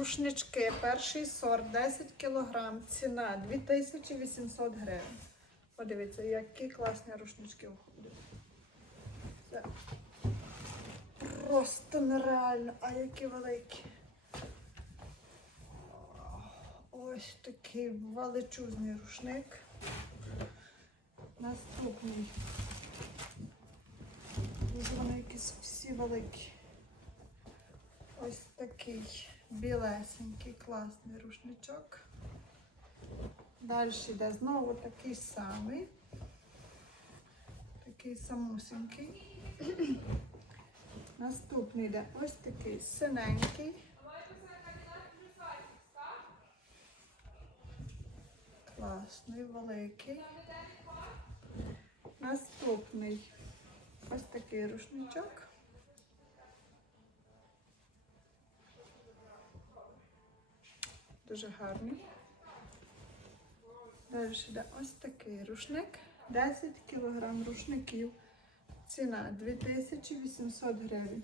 рушнички, перший сорт, 10 кг, ціна 2800 гривень. Подивіться, які класні рушнички входять. Це просто нереально, а які великі. Ось такий величезний рушник. Наступний. Вони якісь всі великі. Ось такий білесенький, класний рушничок. Далі йде знову такий самий. Такий самусенький. Наступний йде ось такий синенький. Класний, великий. Наступний ось такий рушничок. Дуже гарний. Далі йде ось такий рушник. 10 кг рушників. Ціна 2800 гривень.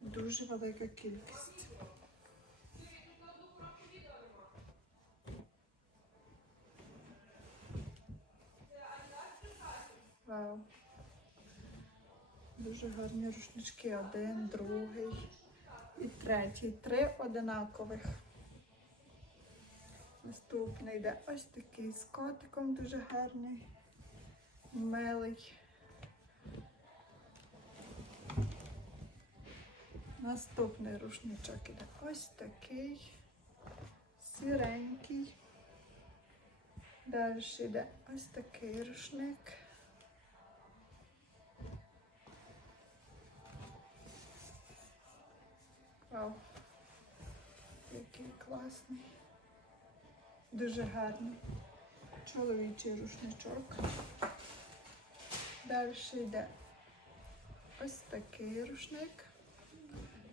Дуже велика кількість. Вау. Дуже гарні рушнички. Один, другий третій. Три одинакових. Наступний йде ось такий з котиком дуже гарний, милий. Наступний рушничок іде ось такий, сіренький. Далі йде ось такий рушник. Вау, який класний. Дуже гарний чоловічий рушничок. Далі йде ось такий рушник.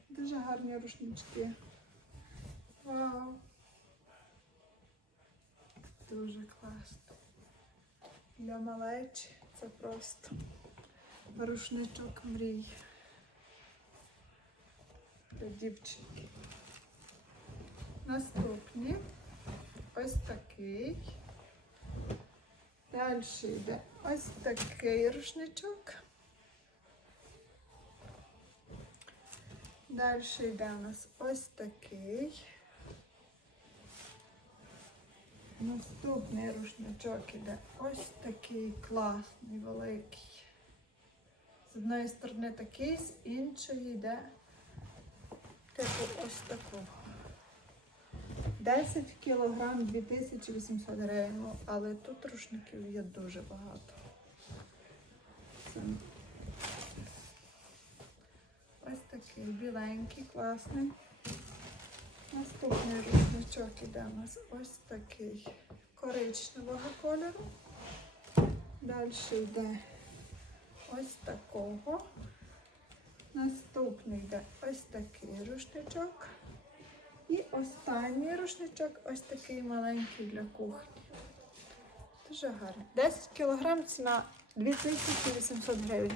Дуже гарні рушнички. Вау! Дуже класно. Для малечі це просто рушничок мрій. Дівчинки. Наступні ось такий. Далі йде ось такий рушничок. Далі йде у нас ось такий. Наступний рушничок іде ось такий класний, великий. З одної сторони такий, з іншої йде ось такого. 10 кілограм 2800 гривень, Ну, але тут рушників є дуже багато. Ось такий біленький, класний. Наступний рушничок іде у нас ось такий коричневого кольору. Далі йде ось такого. Наступний йде ось такий рушничок. І останній рушничок ось такий маленький для кухні. Дуже гарний. 10 кг ціна 2800 гривень.